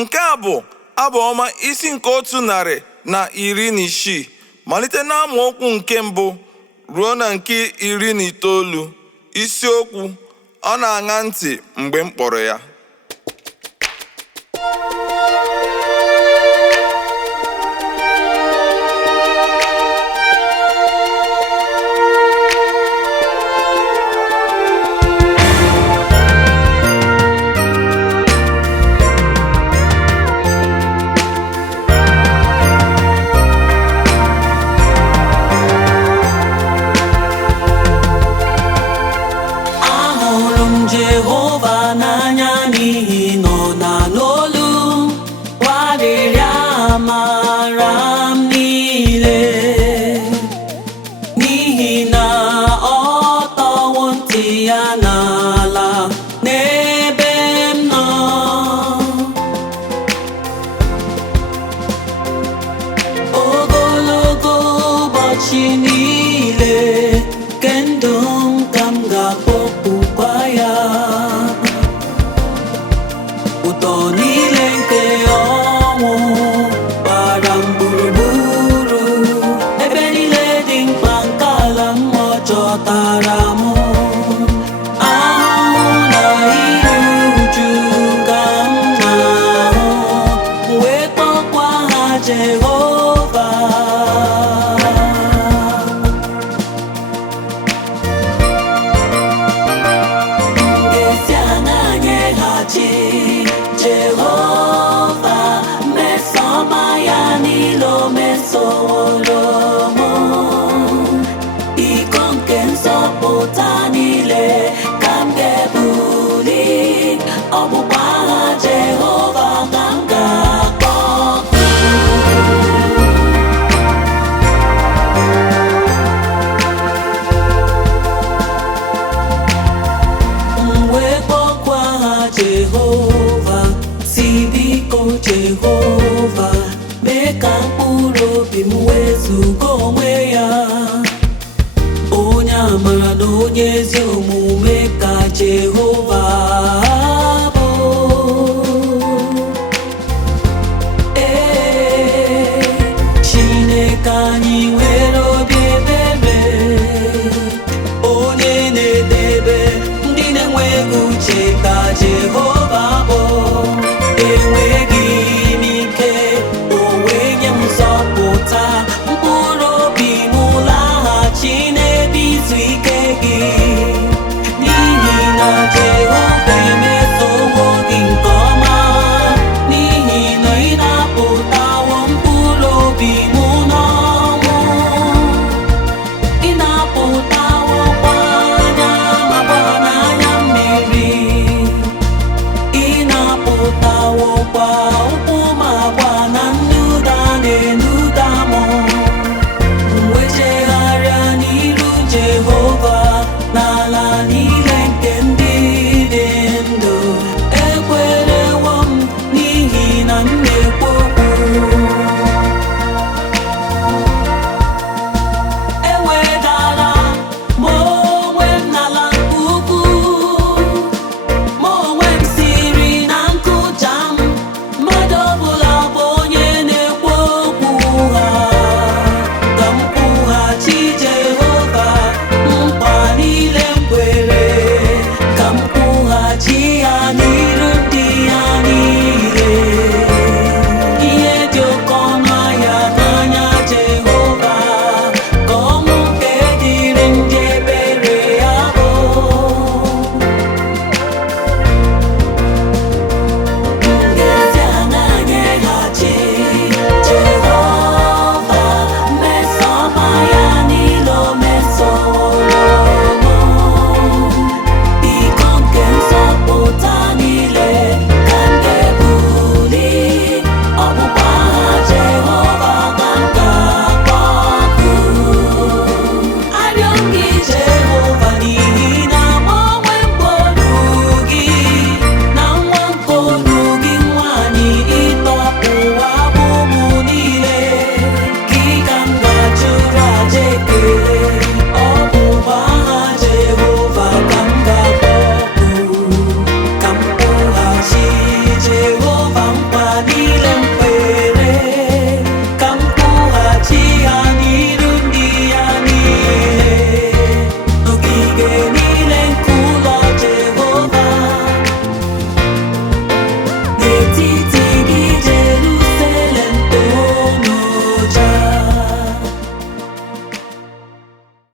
Nke a bụ Abụ Ọma isi nke 116 malite na amaokwu nke 1 ruo na nke 19. Isiokwu: ọ na-aṅa ntị mgbe m kpọrọ ya. Jehova n'anya n'ihi nọ na n'olu gwarịrị amara m niile, n'ihi na ọ tọwo ntị ya n'ala n'ebe m nọ. Ogologo ụbọchị niile nke ndụ m ka m ga-akpọkukwa ya. Ụtọ niile nke ọnwụ gbara m gburugburu, ebe niile dị mkpa nke ala mmụọ chọtara m. Ahụhụ na iru uju ka m na-ahụ, wee kpọkwa ha Jehova. Jehova mesoma ya niile o mesoro m, iko nke nzọpụta niile ka m ga-ebuli, ọgbụgba agha Jehova ka m ga-akpọku. Wee kpọkwa ha Jehova, si biko Jehova mee ka mkpụrụ obi m wezuga onwe ya. Onye amara na onye ezi omume ka Jehova bụ. Chineke anyị nwere obi ebere, onye na-edebe ndị na-enweghị uche ka Jehova bụ. Enweghị m ike, o wee nye m nzọpụta, mkpụrụ obi m laghachi n'ebe izu ike gị, n'ihi na Jehova emesowo gị nke ọma, n'ihi na ị napụtawo mkpụrụ obi m n'ọnwụ. Ị napụtawokwa anya ma gbaa n'anya mmiri, ị napụtawokwa